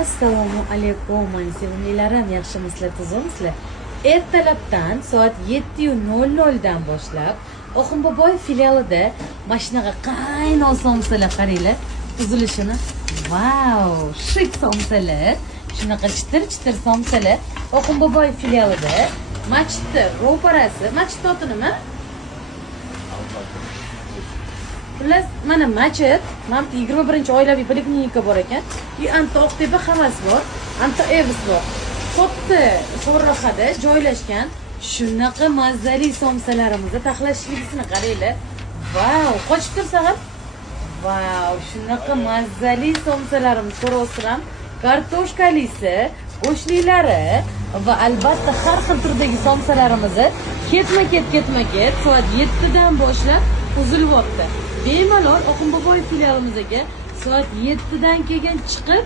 Assalomu alaykum, sevimlilarim, yaxshimisizlar, tuzimsizlar? Ertalabdan soat 7:00 dan boshlab Oxunboboy filialida mashinaga qaynoq somsalar qaranglar, uzilishini. Vau, shik somsalar, shunaqa chitir-chitir somsalar Oxunboboy filialida, masjidda ro'parasi, masjid oti nima? Xullas, mana masjid, mana 21-oilaviy poliklinika bor ekan. Anta Oqtepa havas bor, Anta Evis bor. Katta chorrahada joylashgan shunaqa mazali somsalarimizni taxlashligini qaranglar. Vau, qochib tursa-ham. Vau, shunaqa mazali somsalarimiz ko'rasizlar. Kartoshkalisi, go'shtlilari va albatta har xil turdagi somsalarimizni ketma-ket soat 7 dan boshlab uzilyapti. Bemalol Oxunboboy filialimizga soat 7 dan kelgan chiqib